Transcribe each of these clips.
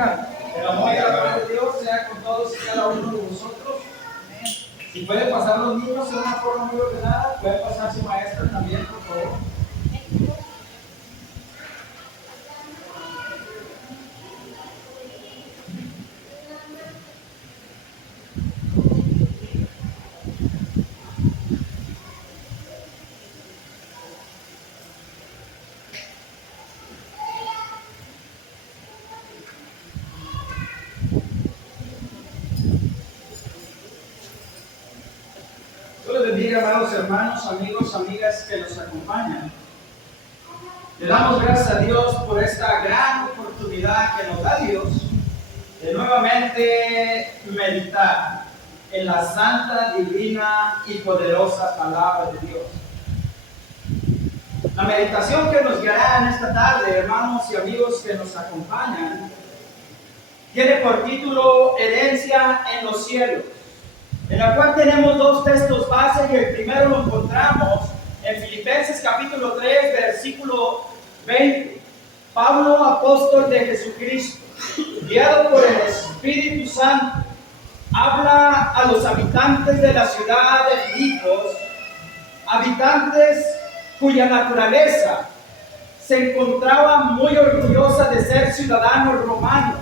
bendiga. El amor y la paz de Dios sea con todos y cada uno de vosotros. Si pueden pasar los niños de una forma muy ordenada, puede pasar su maestra también, por favor. Dios les bendiga, amados hermanos, amigos, amigas que nos acompañan. Le damos gracias a Dios por esta gran oportunidad que nos da Dios de nuevamente meditar en la santa, divina y poderosa palabra de Dios. La meditación que nos guiará en esta tarde, hermanos y amigos que nos acompañan, tiene por título Herencia en los cielos, en la cual tenemos dos textos base, y el primero lo encontramos en Filipenses capítulo 3, versículo 20. Pablo, apóstol de Jesucristo, guiado por el Espíritu Santo, habla a los habitantes de la ciudad de Filipos, habitantes cuya naturaleza se encontraba muy orgullosa de ser ciudadanos romanos.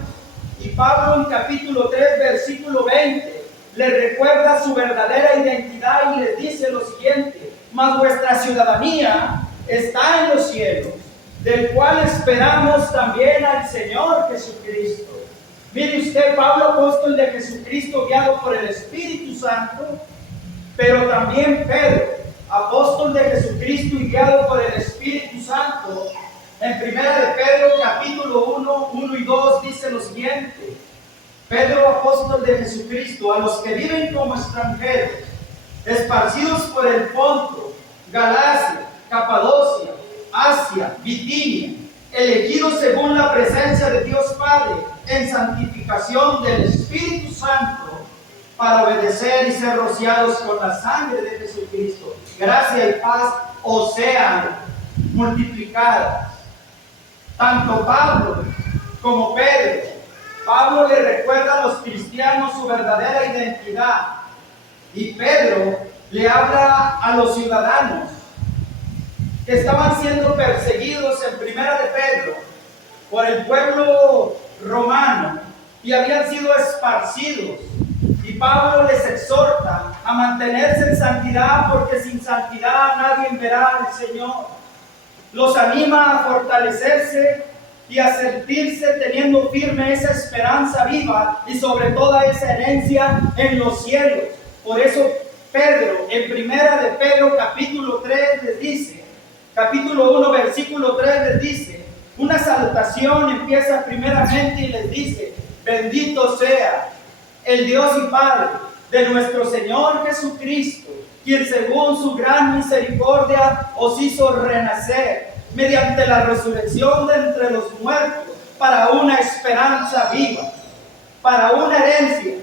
Y Pablo en capítulo 3, versículo 20, les recuerda su verdadera identidad y les dice lo siguiente: mas vuestra ciudadanía está en los cielos, del cual esperamos también al Señor Jesucristo. Mire usted, Pablo, apóstol de Jesucristo, guiado por el Espíritu Santo, pero también Pedro, apóstol de Jesucristo y guiado por el Espíritu Santo, en primera de Pedro capítulo 1 y 2 dice lo siguiente: Pedro, apóstol de Jesucristo, a los que viven como extranjeros, esparcidos por el Ponto, Galacia, Capadocia, Asia, Bitinia, elegidos según la presencia de Dios Padre, en santificación del Espíritu Santo, para obedecer y ser rociados con la sangre de Jesucristo. Gracia y paz os sean multiplicadas. Tanto Pablo como Pedro, Pablo le recuerda a los cristianos su verdadera identidad, y Pedro le habla a los ciudadanos que estaban siendo perseguidos en primera de Pedro por el pueblo romano y habían sido esparcidos. Y Pablo les exhorta a mantenerse en santidad, porque sin santidad nadie verá al Señor. Los anima a fortalecerse y a sentirse teniendo firme esa esperanza viva y sobre toda esa herencia en los cielos. Por eso Pedro, en primera de Pedro capítulo 3 les dice, capítulo 1 versículo 3 les dice, una salutación empieza primeramente y les dice: bendito sea el Dios y Padre de nuestro Señor Jesucristo, quien según su gran misericordia os hizo renacer mediante la resurrección de entre los muertos, para una esperanza viva, para una herencia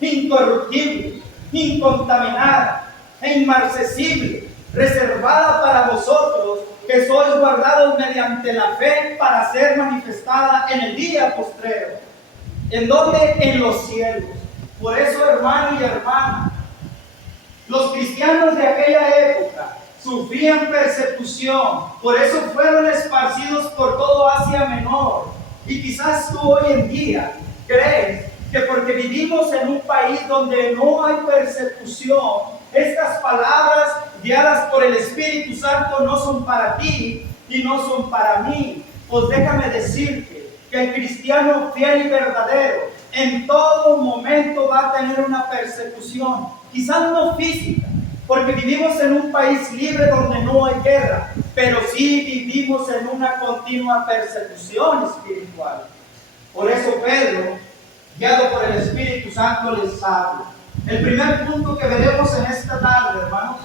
incorruptible, incontaminada e inmarcesible, reservada para vosotros, que sois guardados mediante la fe para ser manifestada en el día postrero. ¿En dónde? En los cielos. Por eso, hermano y hermana, los cristianos de aquella época sufrían persecución, por eso fueron esparcidos por todo Asia Menor. Y quizás tú hoy en día crees que porque vivimos en un país donde no hay persecución, estas palabras guiadas por el Espíritu Santo no son para ti y no son para mí. Pues déjame decirte que el cristiano fiel y verdadero en todo momento va a tener una persecución, quizás no física, porque vivimos en un país libre donde no hay guerra, pero sí vivimos en una continua persecución espiritual. Por eso Pedro, guiado por el Espíritu Santo, les habla. El primer punto que veremos en esta tarde, hermanos,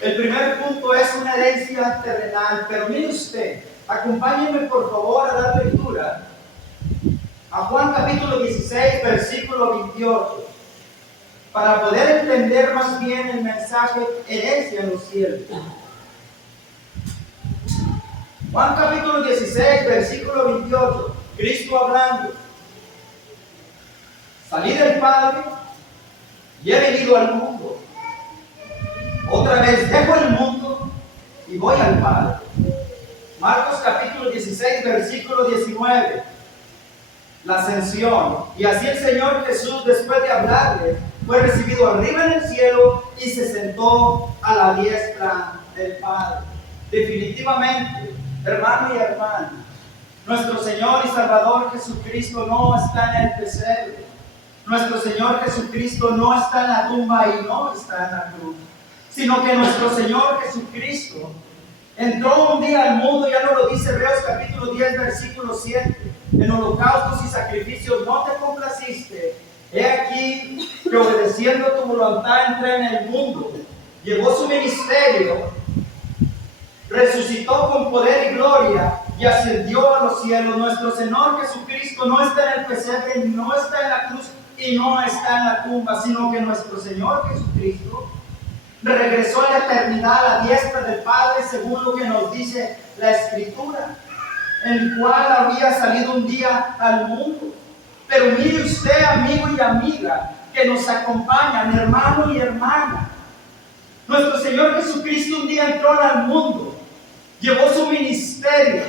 el primer punto es una herencia terrenal. Pero mire usted, acompáñenme por favor a dar lectura a Juan capítulo 16, versículo 28, para poder entender más bien el mensaje herencia en los cielos. Juan capítulo 16, versículo 28. Cristo hablando. Salí del Padre y he venido al mundo. Otra vez dejo el mundo y voy al Padre. Marcos capítulo 16, versículo 19. La ascensión. Y así el Señor Jesús, después de hablarle, fue recibido arriba en el cielo y se sentó a la diestra del Padre. Definitivamente, hermano y hermana, nuestro Señor y Salvador Jesucristo no está en el pesebre. Nuestro Señor Jesucristo no está en la tumba y no está en la cruz, sino que nuestro Señor Jesucristo entró un día al mundo. Ya nos lo dice Hebreos capítulo 10, versículo 7. En holocaustos y sacrificios no te complaciste. He aquí que obedeciendo tu voluntad entré en el mundo. Llevó su ministerio, resucitó con poder y gloria y ascendió a los cielos. Nuestro Señor Jesucristo no está en el pesebre, no está en la cruz y no está en la tumba, sino que nuestro Señor Jesucristo regresó en la eternidad a la diestra del Padre, según lo que nos dice la Escritura, el cual había salido un día al mundo. Pero mire usted, amigo y amiga, que nos acompañan, hermano y hermana, nuestro Señor Jesucristo un día entró al mundo, llevó su ministerio,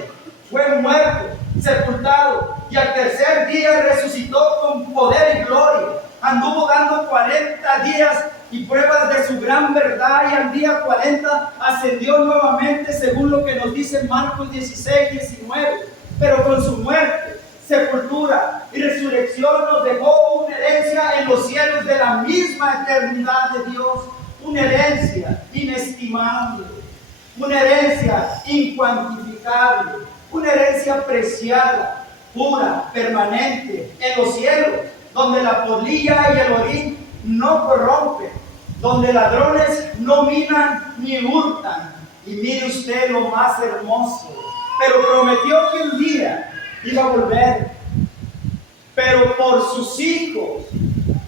fue muerto, sepultado, y al tercer día resucitó con poder y gloria. Anduvo dando 40 días y pruebas de su gran verdad, y al día 40 ascendió nuevamente, según lo que nos dice Marcos 16, 19. Pero con su muerte, sepultura y resurrección nos dejó una herencia en los cielos de la misma eternidad de Dios, una herencia inestimable, una herencia incuantificable, una herencia preciada, pura, permanente, en los cielos, donde la polilla y el orín no corrompen, donde ladrones no minan ni hurtan. Y mire usted lo más hermoso, pero prometió que un día iba a volver, pero por sus hijos,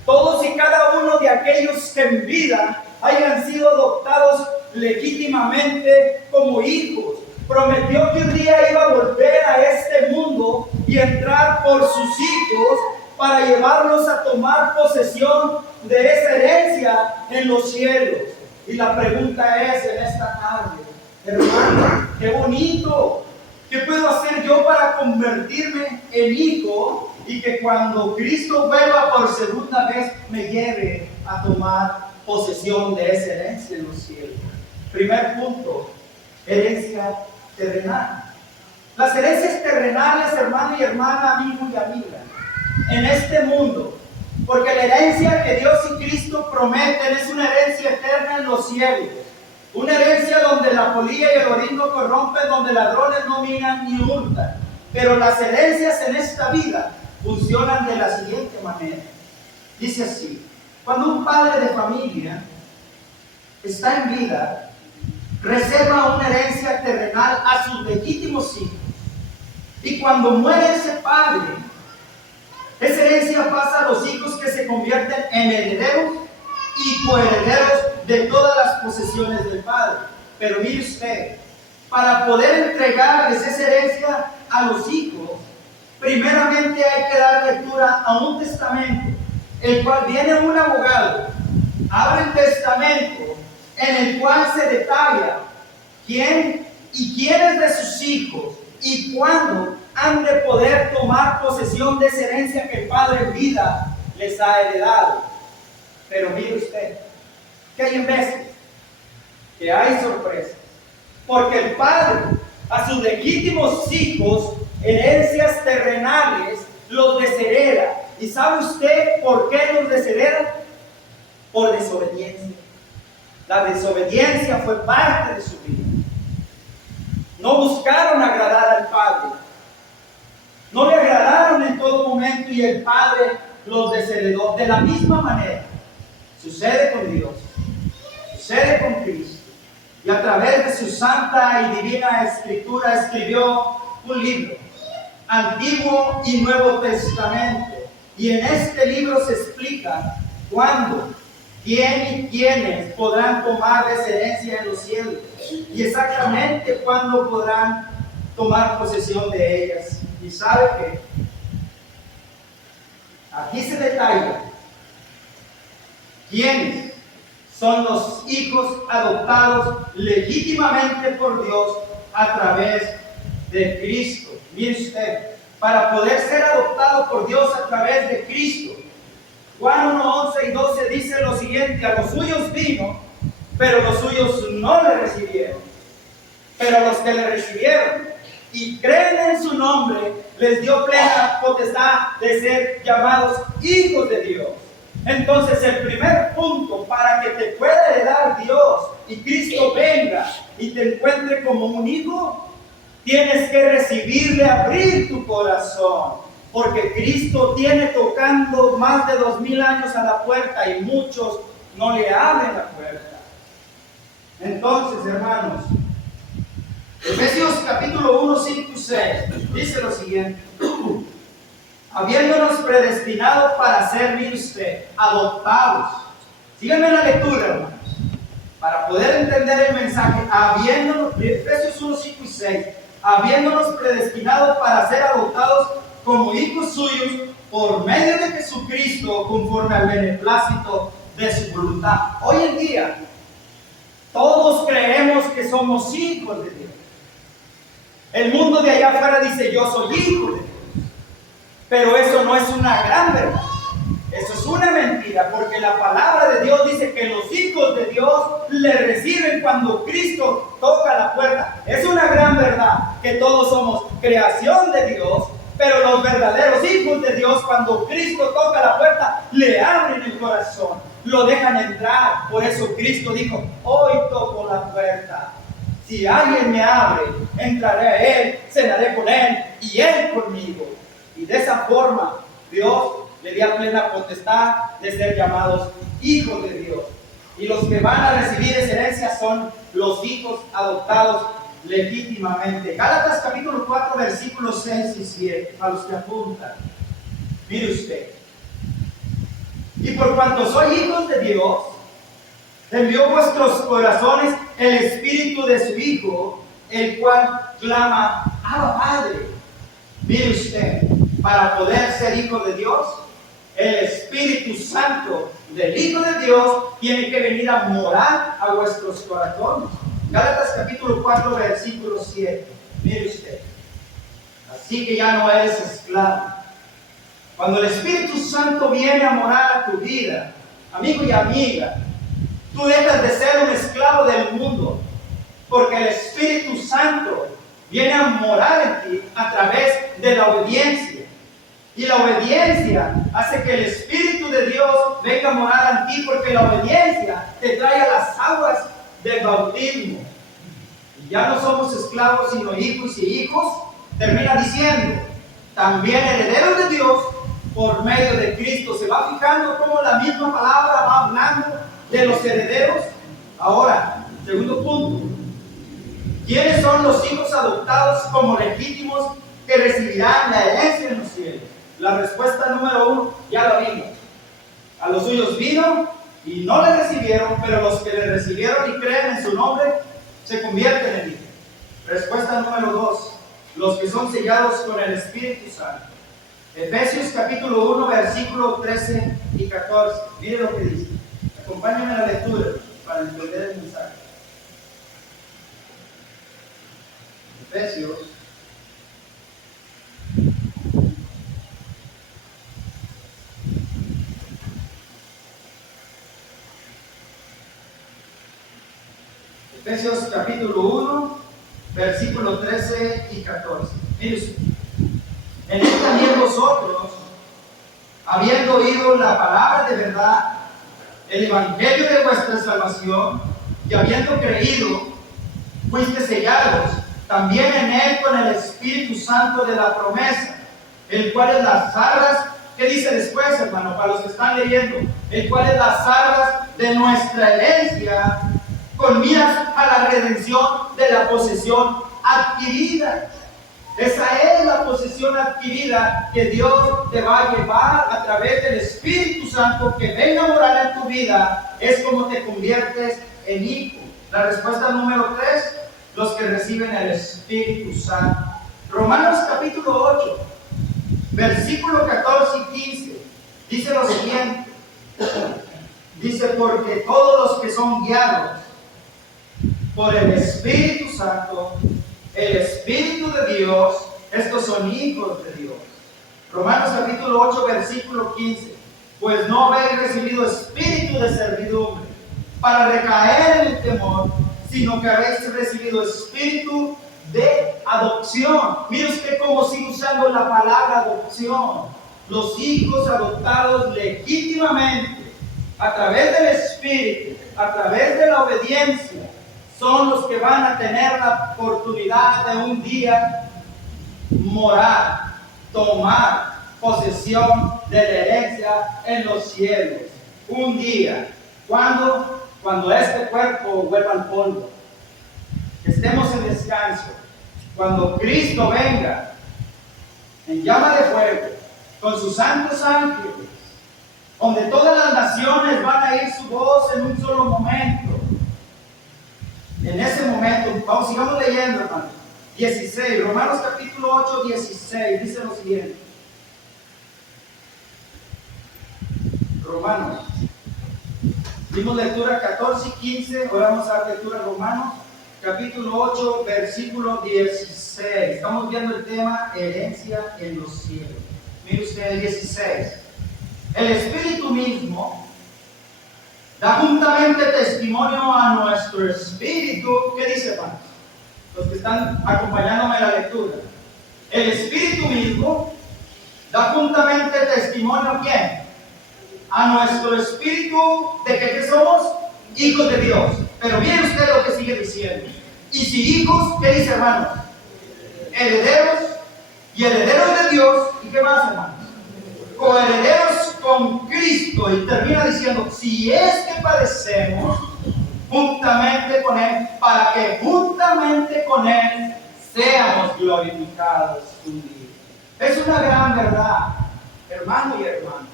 todos y cada uno de aquellos que en vida hayan sido adoptados legítimamente como hijos. Prometió que un día iba a volver a este mundo y entrar por sus hijos para llevarlos a tomar posesión de esa herencia en los cielos. Y la pregunta es en esta tarde, hermano, qué bonito. ¿Qué puedo hacer yo para convertirme en hijo y que cuando Cristo vuelva por segunda vez me lleve a tomar posesión de esa herencia en los cielos? Primer punto, herencia terrenal. Las herencias terrenales, hermano y hermana, amigo y amiga, en este mundo, porque la herencia que Dios y Cristo prometen es una herencia eterna en los cielos, una herencia donde la polilla y el orín no corrompen, donde ladrones no minan ni hurtan. Pero las herencias en esta vida funcionan de la siguiente manera. Dice así: cuando un padre de familia está en vida, reserva una herencia terrenal a sus legítimos hijos. Y cuando muere ese padre, esa herencia pasa a los hijos, que se convierten en herederos y coherederos de todas las posesiones del padre. Pero mire usted, para poder entregarles esa herencia a los hijos, primeramente hay que dar lectura a un testamento, el cual viene un abogado, abre el testamento, en el cual se detalla quién y quiénes de sus hijos y cuándo han de poder tomar posesión de esa herencia que el Padre en vida les ha heredado. Pero mire usted, que hay veces que hay sorpresas, porque el Padre a sus legítimos hijos herencias terrenales los deshereda. ¿Y sabe usted por qué los deshereda? Por desobediencia. La desobediencia fue parte de su vida. No buscaron agradar al Padre, no le agradaron en todo momento, y el Padre los desheredó. De la misma manera sucede con Dios, sucede con Cristo, y a través de su santa y divina Escritura escribió un libro, Antiguo y Nuevo Testamento, y en este libro se explica cuándo, quién y quiénes podrán tomar de esa herencia en los cielos, y exactamente cuándo podrán tomar posesión de ellas. Y sabe que aquí se detalla quiénes son los hijos adoptados legítimamente por Dios a través de Cristo. Mire usted, para poder ser adoptado por Dios a través de Cristo, Juan 1, 11 y 12 dice lo siguiente: a los suyos vino, pero los suyos no le recibieron. Pero los que le recibieron y creen en su nombre, les dio plena potestad de ser llamados hijos de Dios. Entonces, el primer punto para que te pueda heredar Dios y Cristo venga y te encuentre como un hijo, tienes que recibirle, abrir tu corazón. Porque Cristo tiene tocando más de 2000 años a la puerta y muchos no le abren la puerta. Entonces, hermanos, Efesios capítulo 1, 5 y 6 dice lo siguiente: habiéndonos predestinado para ser, mire usted, adoptados. Síganme en la lectura, hermanos, para poder entender el mensaje. Efesios 1, 5 y 6, habiéndonos predestinado para ser adoptados como hijos suyos por medio de Jesucristo, conforme al beneplácito de su voluntad. Hoy en día, todos creemos que somos hijos de Dios. El mundo de allá afuera dice: yo soy hijo de Dios. Pero eso no es una gran verdad. Eso es una mentira, porque la palabra de Dios dice que los hijos de Dios le reciben cuando Cristo toca la puerta. Es una gran verdad que todos somos creación de Dios, pero los verdaderos hijos de Dios, cuando Cristo toca la puerta, le abren el corazón, lo dejan entrar. Por eso Cristo dijo: hoy toco la puerta. Si alguien me abre, entraré a él, cenaré con él y él conmigo. Y de esa forma Dios le dio plena potestad de ser llamados hijos de Dios. Y los que van a recibir esa herencia son los hijos adoptados legítimamente. Gálatas capítulo 4, versículos 6 y 7, para los que apuntan. Mire usted: y por cuanto sois hijos de Dios, envió a vuestros corazones el espíritu de su Hijo, el cual clama: Abba, Padre. Mire usted, para poder ser hijo de Dios, el Espíritu Santo del Hijo de Dios tiene que venir a morar a vuestros corazones. Gálatas capítulo 4, versículo 7. Mire usted: así que ya no eres esclavo. Cuando el Espíritu Santo viene a morar a tu vida, amigo y amiga, tú dejas de ser un esclavo del mundo, porque el Espíritu Santo viene a morar en ti a través de la obediencia. Y la obediencia hace que el Espíritu de Dios venga a morar en ti, porque la obediencia te trae a las aguas del bautismo. Y ya no somos esclavos, sino hijos y hijos. Termina diciendo: también herederos de Dios por medio de Cristo. ¿Se va fijando cómo la misma palabra va hablando de los herederos? Ahora, segundo punto: ¿quiénes son los hijos adoptados como legítimos que recibirán la herencia en los cielos? La respuesta número 1 ya la vimos. A los suyos vino y no le recibieron, pero los que le recibieron y creen en su nombre se convierten en hijos. Respuesta número 2: los que son sellados con el Espíritu Santo. Efesios capítulo 1, versículo 13 y 14. Mire lo que dice. Acompáñenme a la lectura para entender el mensaje. Efesios capítulo 1, versículo 13 y 14. Mire usted: en él también vosotros, habiendo oído la palabra de verdad, el evangelio de vuestra salvación, y habiendo creído, fuiste sellados también en él con el Espíritu Santo de la promesa, el cual es las arras. ¿Qué dice después, hermano? Para los que están leyendo: el cual es las arras de nuestra herencia, con miras a la redención de la posesión adquirida. Esa es la posesión adquirida que Dios te va a llevar a través del Espíritu Santo que venga a morar en tu vida. Es como te conviertes en hijo. La respuesta número 3: los que reciben el Espíritu Santo. Romanos capítulo 8, versículo 14 y 15, dice lo siguiente. Dice, porque todos los que son guiados por el Espíritu Santo, el Espíritu de Dios, estos son hijos de Dios. Romanos capítulo 8, versículo 15. Pues no habéis recibido espíritu de servidumbre para recaer en el temor, sino que habéis recibido espíritu de adopción. Mire usted cómo sigue usando la palabra adopción. Los hijos adoptados legítimamente a través del Espíritu, a través de la obediencia, son los que van a tener la oportunidad de un día morar, tomar posesión de la herencia en los cielos. Un día, cuando este cuerpo vuelva al polvo, estemos en descanso, cuando Cristo venga en llama de fuego con sus santos ángeles, donde todas las naciones van a oír su voz en un solo momento. En ese momento, sigamos leyendo, hermano. 16, Romanos capítulo 8, 16, dice lo siguiente. Romanos. Dimos lectura 14 y 15, ahora vamos a dar lectura a Romanos, capítulo 8, versículo 16. Estamos viendo el tema herencia en los cielos. Mire usted el 16. El Espíritu mismo da juntamente testimonio a nuestro espíritu. ¿Qué dice, hermanos? Los que están acompañándome en la lectura. El Espíritu mismo da juntamente testimonio ¿a quién? A nuestro espíritu de que somos hijos de Dios. Pero miren usted lo que sigue diciendo. Y si hijos, ¿qué dice, hermanos? Herederos y herederos de Dios. ¿Y qué más, hermanos? Coherederos con Cristo. Y termina diciendo, si es que padecemos juntamente con Él, para que juntamente con Él seamos glorificados un día. Es una gran verdad, hermano y hermana,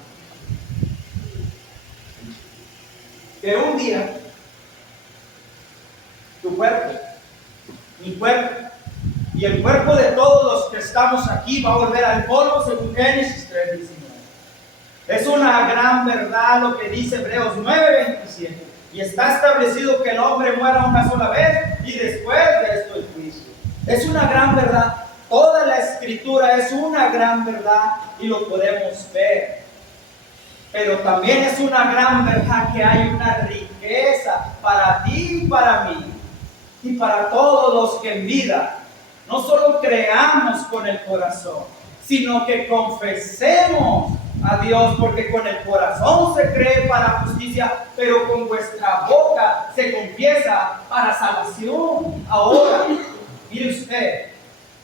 que un día tu cuerpo, mi cuerpo y el cuerpo de todos los que estamos aquí va a volver al polvo según Génesis 3:19. Es una gran verdad lo que dice Hebreos 9:27. Y está establecido que el hombre muera una sola vez y después de esto el juicio. Es una gran verdad. Toda la escritura es una gran verdad y lo podemos ver. Pero también es una gran verdad que hay una riqueza para ti y para mí y para todos los que en vida no solo creamos con el corazón, sino que confesemos a Dios, porque con el corazón se cree para justicia, pero con vuestra boca se confiesa para salvación. Ahora, mire usted,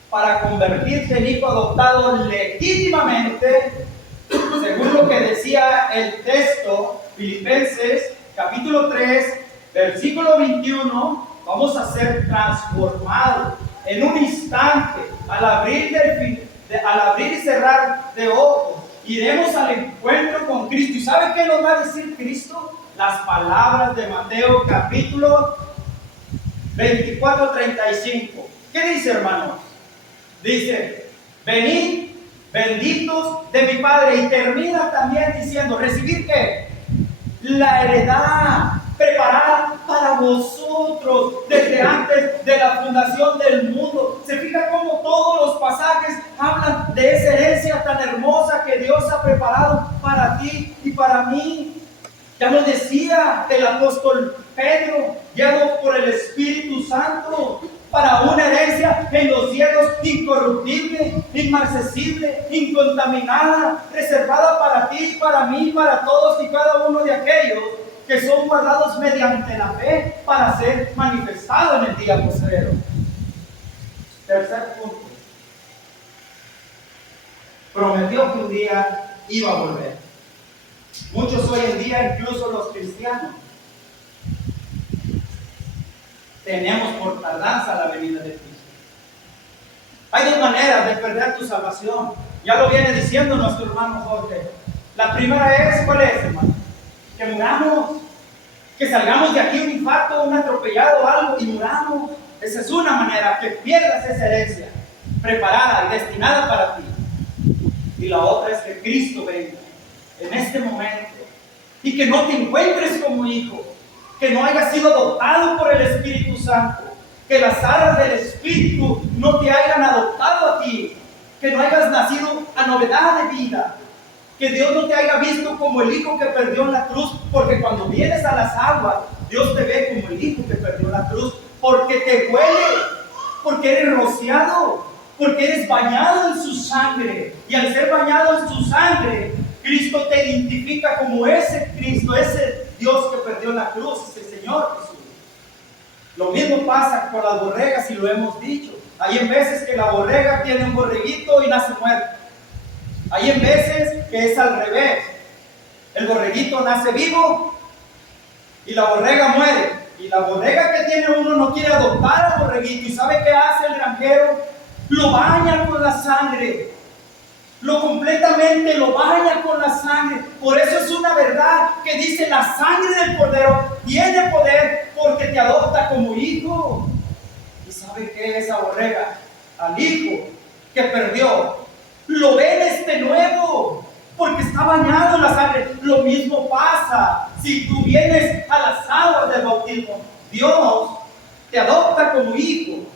para convertirse en hijo adoptado legítimamente, según lo que decía el texto, Filipenses capítulo 3, versículo 21, vamos a ser transformados en un instante, al abrir y cerrar de ojos. Iremos al encuentro con Cristo. ¿Y sabe qué nos va a decir Cristo? Las palabras de Mateo capítulo 24:35. ¿Qué dice, hermanos? Dice, venid benditos de mi Padre. Y termina también diciendo, ¿recibir qué? La heredad preparada para vosotros desde antes de la fundación del mundo. Se fija cómo todos los pasajes hablan de esa herencia tan hermosa que Dios ha preparado para ti y para mí. Ya lo decía el apóstol Pedro, guiado por el Espíritu Santo, para una herencia en los cielos incorruptible, inmarcesible, incontaminada, reservada para ti, para mí, para todos y cada uno de aquellos que son guardados mediante la fe para ser manifestados en el día postrero. Tercer punto. Prometió que un día iba a volver. Muchos hoy en día, incluso los cristianos, tenemos por tardanza la venida de Cristo. Hay dos maneras de perder tu salvación. Ya lo viene diciendo nuestro hermano Jorge. La primera es, ¿cuál es, hermano? Que muramos, que salgamos de aquí un infarto, un atropellado o algo y muramos. Esa es una manera, que pierdas esa herencia. preparada y destinada para ti. Y la otra es que Cristo venga en este momento y que no te encuentres como hijo, que no hayas sido adoptado por el Espíritu Santo, que las arras del Espíritu no te hayan adoptado a ti, que no hayas nacido a novedad de vida, que Dios no te haya visto como el hijo que perdió en la cruz, porque cuando vienes a las aguas, Dios te ve como el hijo que perdió en la cruz, porque te huele, porque eres rociado, porque eres bañado en su sangre, y al ser bañado en su sangre, Cristo te identifica como ese Cristo, ese Dios que perdió en la cruz, ese Señor Jesús. Lo mismo pasa con las borregas y lo hemos dicho. Hay en veces que la borrega tiene un borreguito y nace muerto. Hay en veces que es al revés. El borreguito nace vivo y la borrega muere. Y la borrega que tiene uno no quiere adoptar al borreguito. ¿Y sabe qué hace el granjero? Lo baña con la sangre. Lo completamente lo baña con la sangre. Por eso es una verdad que dice: la sangre del Cordero tiene poder porque te adopta como hijo. ¿Y sabe qué es esa borrega? Al hijo que perdió, lo ven de nuevo porque está bañado en la sangre. Lo mismo pasa si tú vienes a las aguas del bautismo. Dios te adopta como hijo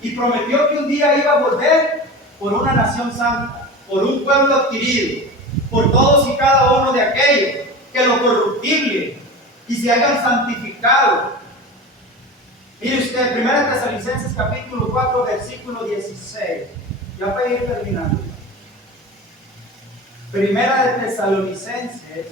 y prometió que un día iba a volver por una nación santa, por un pueblo adquirido, por todos y cada uno de aquellos que lo corruptible y se hayan santificado. Mire usted, 1 Tesalonicenses capítulo 4, versículo 16. Ya para ir terminando. 1 Tesalonicenses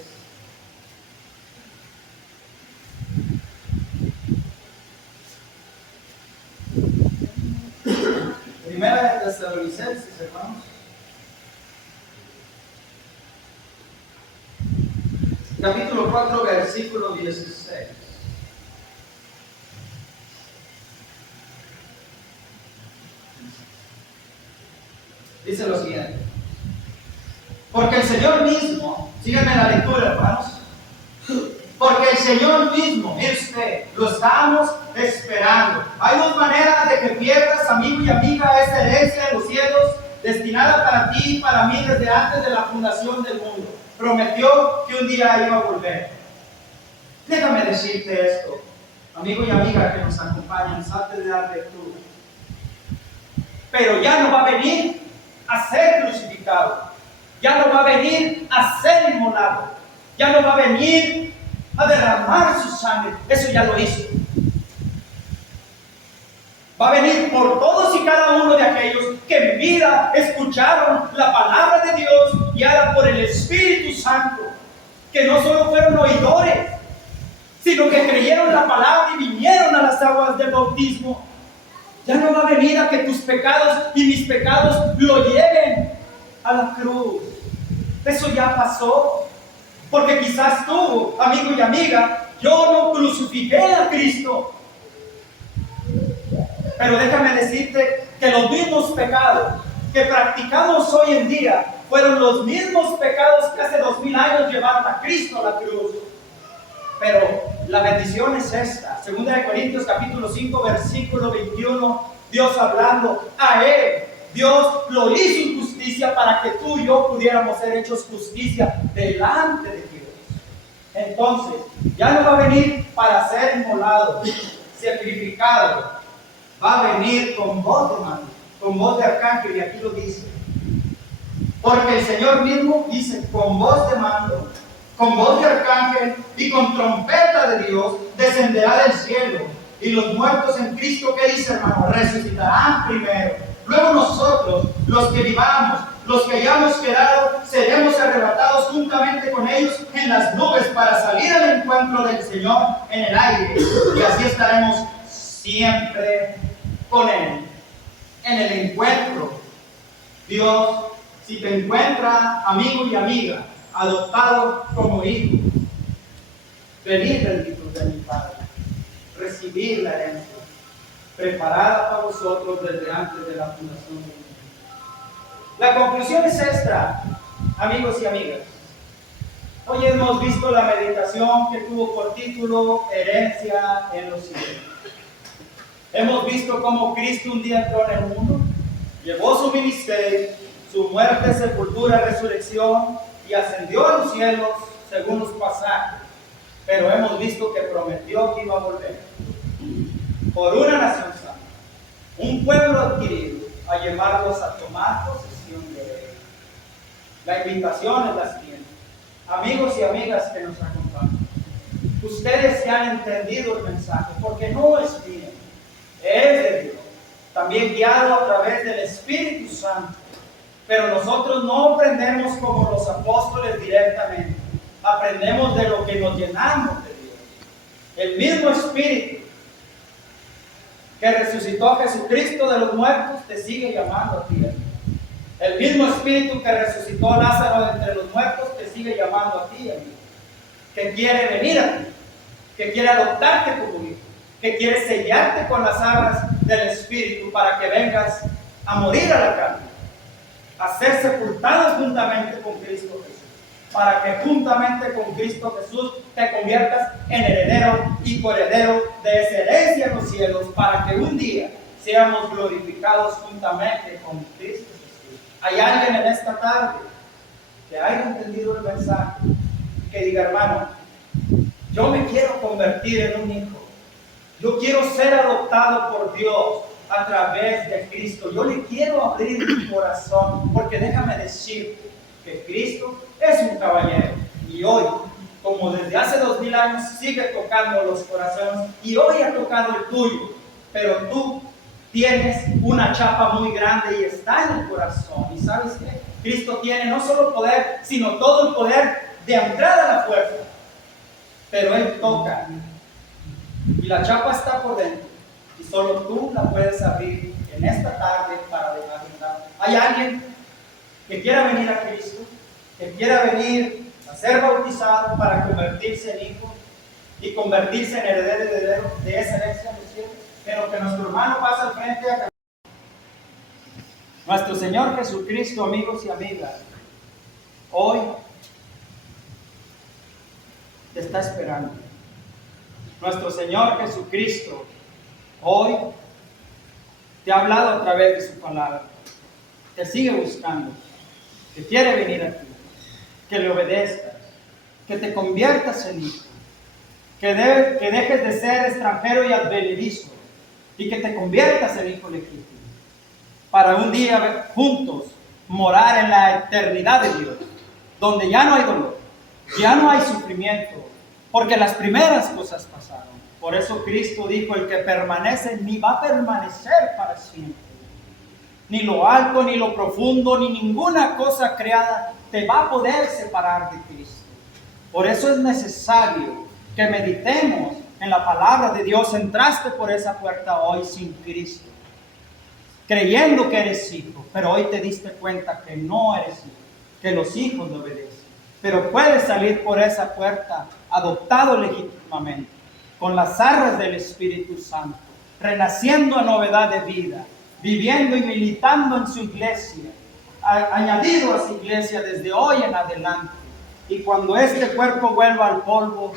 hermanos, capítulo 4, versículo 16. Dice lo siguiente: porque el Señor mismo, síganme la lectura, hermanos, porque el Señor mismo, mire usted, lo estamos esperando. Hay dos maneras de que pierdas, amigo y amiga, esta herencia de los cielos, destinada para ti y para mí desde antes de la fundación del mundo. Prometió que un día iba a volver. Déjame decirte esto, amigo y amiga que nos acompañan, salte de dar lectura. Pero ya no va a venir a ser crucificado, ya no va a venir a ser inmolado, ya no va a venir a derramar su sangre. Eso ya lo hizo. Va a venir por todos y cada uno de aquellos que en vida escucharon la palabra de Dios guiada por el Espíritu Santo, que no solo fueron oidores, sino que creyeron la palabra y vinieron a las aguas del bautismo. Ya no va a venir a que tus pecados y mis pecados lo lleven a la cruz. Eso ya pasó. Porque quizás tú, amigo y amiga, yo no crucifiqué a Cristo. Pero déjame decirte que los mismos pecados que practicamos hoy en día fueron los mismos pecados que hace 2000 años llevaron a Cristo a la cruz. Pero la bendición es esta: 2 Corintios capítulo 5, versículo 21, Dios hablando a Él. Dios lo hizo en justicia para que tú y yo pudiéramos ser hechos justicia delante de Dios. Entonces, ya no va a venir para ser inmolado, sacrificado. Va a venir con voz de mando, con voz de arcángel, y aquí lo dice. Porque el Señor mismo dice: con voz de mando, con voz de arcángel y con trompeta de Dios descenderá del cielo. Y los muertos en Cristo, ¿qué dice, hermano? Resucitarán primero. Luego nosotros, los que vivamos, los que hayamos quedado, seremos arrebatados juntamente con ellos en las nubes para salir al encuentro del Señor en el aire. Y así estaremos siempre con Él. En el encuentro. Dios, si te encuentra, amigo y amiga, adoptado como hijo, venid benditos de mi Padre, recibir la herencia preparada para vosotros desde antes de la fundación del mundo. La conclusión es esta, amigos y amigas. Hoy hemos visto la meditación que tuvo por título Herencia en los cielos. Hemos visto cómo Cristo un día entró en el mundo, llevó su ministerio, su muerte, sepultura, resurrección y ascendió a los cielos según los pasajes. Pero hemos visto que prometió que iba a volver por una nación santa, un pueblo adquirido, a llevarlos a tomar posesión de él. La invitación es la siguiente. Amigos y amigas que nos acompañan, ustedes ya han entendido el mensaje, porque no es mío, es de Dios, también guiado a través del Espíritu Santo. Pero nosotros no aprendemos como los apóstoles directamente, aprendemos de lo que nos llenamos de Dios. El mismo Espíritu que resucitó a Jesucristo de los muertos te sigue llamando a ti. El mismo Espíritu que resucitó a Lázaro de entre los muertos te sigue llamando a ti, amigo. Que quiere venir a ti, que quiere adoptarte como hijo, que quiere sellarte con las arras del Espíritu para que vengas a morir a la carne, a ser sepultados juntamente con Cristo Jesús, para que juntamente con Cristo Jesús te conviertas en heredero y coheredero de esa herencia en los cielos, para que un día seamos glorificados juntamente con Cristo Jesús. ¿Hay alguien en esta tarde que haya entendido el mensaje, que diga, hermano, yo me quiero convertir en un hijo, yo quiero ser adoptado por Dios a través de Cristo, yo le quiero abrir mi corazón, porque déjame decirte que Cristo es un caballero, y hoy, como desde hace 2000 años, sigue tocando los corazones, y hoy ha tocado el tuyo, pero tú tienes una chapa muy grande y está en el corazón. ¿Y sabes qué? Cristo tiene no solo poder, sino todo el poder de entrar a la fuerza. Pero Él toca. Y la chapa está por dentro. Y solo tú la puedes abrir en esta tarde para dejar entrar. ¿Hay alguien que quiera venir a Cristo? Que quiera venir a ser bautizado para convertirse en hijo y convertirse en heredero de esa herencia en los cielos. Pero que nuestro hermano pase al frente acá. Nuestro Señor Jesucristo, amigos y amigas, hoy te está esperando. Nuestro Señor Jesucristo hoy te ha hablado a través de su palabra. Te sigue buscando. Que quiere venir a ti. Que le obedezcas. Que te conviertas en hijo. Que dejes de ser extranjero y advenedizo. Y que te conviertas en hijo legítimo. Para un día juntos morar en la eternidad de Dios. Donde ya no hay dolor. Ya no hay sufrimiento. Porque las primeras cosas pasaron. Por eso Cristo dijo, el que permanece en mí va a permanecer para siempre. Ni lo alto, ni lo profundo, ni ninguna cosa creada te va a poder separar de Cristo. Por eso es necesario que meditemos en la palabra de Dios. Entraste por esa puerta hoy sin Cristo, creyendo que eres hijo, pero hoy te diste cuenta que no eres hijo, que los hijos no obedecen. Pero puedes salir por esa puerta adoptado legítimamente, con las arras del Espíritu Santo, renaciendo a novedad de vida, viviendo y militando en su iglesia, añadido a su iglesia desde hoy en adelante. Y cuando este cuerpo vuelva al polvo,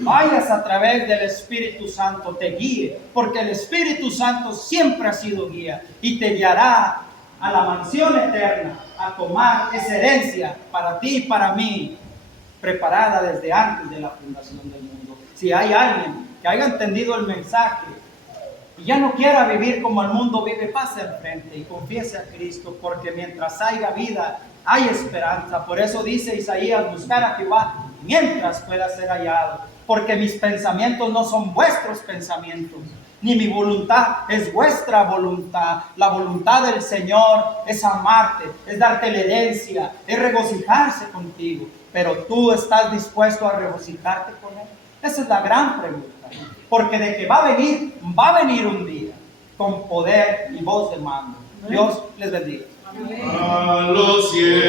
vayas a través del Espíritu Santo, te guíe, porque el Espíritu Santo siempre ha sido guía y te guiará a la mansión eterna, a tomar esa herencia para ti y para mí, preparada desde antes de la fundación del mundo. Si hay alguien que haya entendido el mensaje y ya no quiera vivir como el mundo vive, pase al frente y confiese a Cristo, porque mientras haya vida, hay esperanza. Por eso dice Isaías, buscar a Jehová mientras pueda ser hallado, porque mis pensamientos no son vuestros pensamientos, ni mi voluntad es vuestra voluntad. La voluntad del Señor es amarte, es darte la herencia, es regocijarse contigo. Pero tú estás dispuesto a regocijarte con Él. Esa es la gran pregunta. Porque de que va a venir un día con poder y voz de mando. Dios les bendiga. A los cielos.